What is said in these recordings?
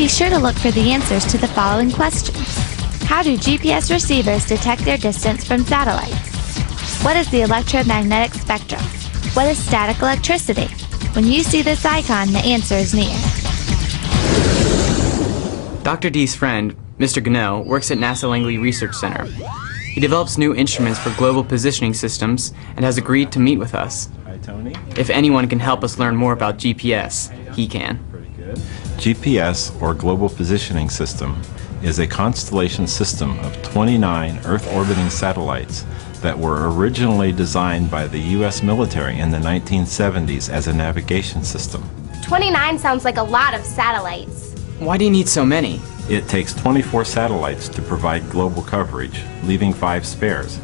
Be sure to look for the answers to the following questions. How do GPS receivers detect their distance from satellites? What is the electromagnetic spectrum? What is static electricity? When you see this icon, the answer is near. Dr. D's friend, Mr. Gannell, works at NASA Langley Research Center. He develops new instruments for global positioning systems and has agreed to meet with us. Hi, Tony. If anyone can help us learn more about GPS, he can. Pretty good. GPS, or Global Positioning System, is a constellation system of 29 Earth-orbiting satellites that were originally designed by the U.S. military in the 1970s as a navigation system. 29 sounds like a lot of satellites. Why do you need so many? It takes 24 satellites to provide global coverage, leaving 5 spares.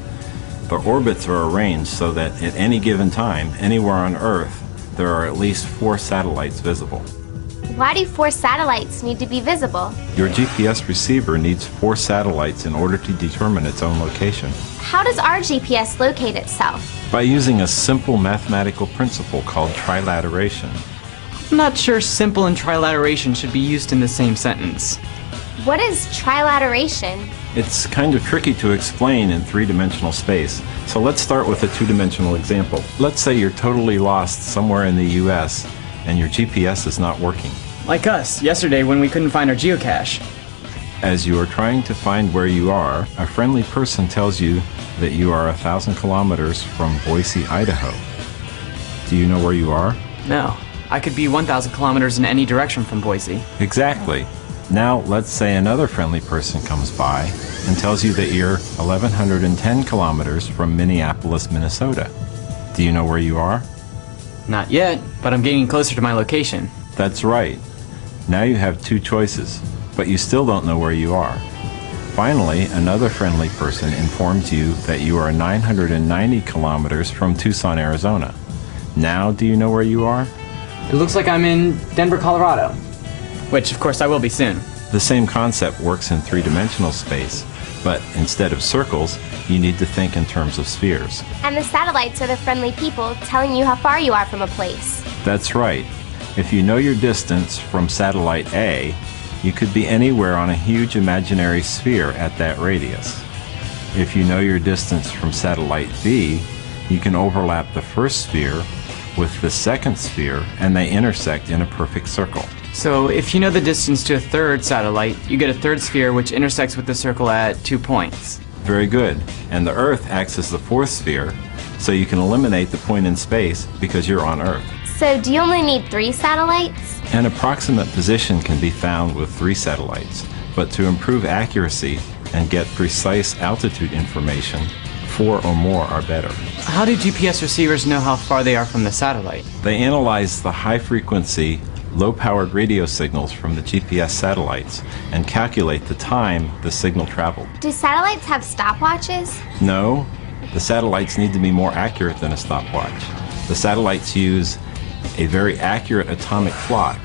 The orbits are arranged so that at any given time, anywhere on Earth, there are at least 4 satellites visible. Why do 4 satellites need to be visible? Your GPS receiver needs 4 satellites in order to determine its own location. How does our GPS locate itself? By using a simple mathematical principle called trilateration. I'm not sure simple and trilateration should be used in the same sentence. What is trilateration? It's kind of tricky to explain in 3-dimensional space, so let's start with a 2-dimensional example. Let's say you're totally lost somewhere in the US and your GPS is not working. Like us, yesterday when we couldn't find our geocache. As you are trying to find where you are, a friendly person tells you that you are 1,000 kilometers from Boise, Idaho. Do you know where you are? No, I could be 1,000 kilometers in any direction from Boise. Exactly. Now let's say another friendly person comes by and tells you that you're 1,110 kilometers from Minneapolis, Minnesota. Do you know where you are? Not yet, but I'm getting closer to my location. That's right. Now you have 2 choices, but you still don't know where you are. Finally, another friendly person informs you that you are 990 kilometers from Tucson, Arizona. Now do you know where you are? It looks like I'm in Denver, Colorado. Which, of course, I will be soon. The same concept works in 3-dimensional space, but instead of circles, you need to think in terms of spheres. And the satellites are the friendly people telling you how far you are from a place. That's right. If you know your distance from satellite A, you could be anywhere on a huge imaginary sphere at that radius. If you know your distance from satellite B, you can overlap the first sphere with the second sphere, and they intersect in a perfect circle. So if you know the distance to a third satellite, you get a third sphere which intersects with the circle at 2 points. Very good. And the Earth acts as the 4th sphere, so you can eliminate the point in space because you're on Earth. So do you only need 3 satellites? An approximate position can be found with 3 satellites, but to improve accuracy and get precise altitude information, 4 or more are better. How do GPS receivers know how far they are from the satellite? They analyze the high-frequency, low-powered radio signals from the GPS satellites and calculate the time the signal traveled. Do satellites have stopwatches? No, the satellites need to be more accurate than a stopwatch. The satellites use a very accurate atomic clock,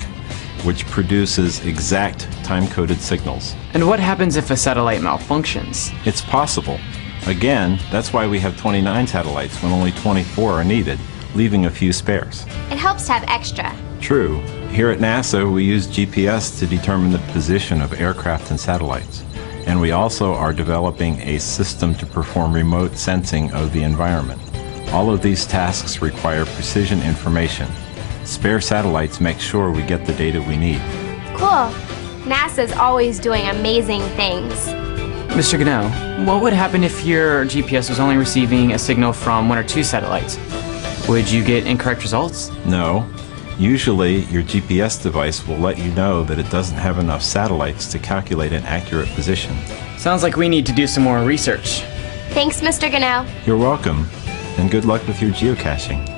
which produces exact time-coded signals. And what happens if a satellite malfunctions? It's possible. Again, that's why we have 29 satellites when only 24 are needed, leaving a few spares. It helps to have extra. True. Here at NASA, we use GPS to determine the position of aircraft and satellites. And we also are developing a system to perform remote sensing of the environment. All of these tasks require precision information. Spare satellites make sure we get the data we need. Cool. NASA's always doing amazing things. Mr. Gannell, what would happen if your GPS was only receiving a signal from 1 or 2 satellites? Would you get incorrect results? No. Usually, your GPS device will let you know that it doesn't have enough satellites to calculate an accurate position. Sounds like we need to do some more research. Thanks, Mr. Gannell. You're welcome, and good luck with your geocaching.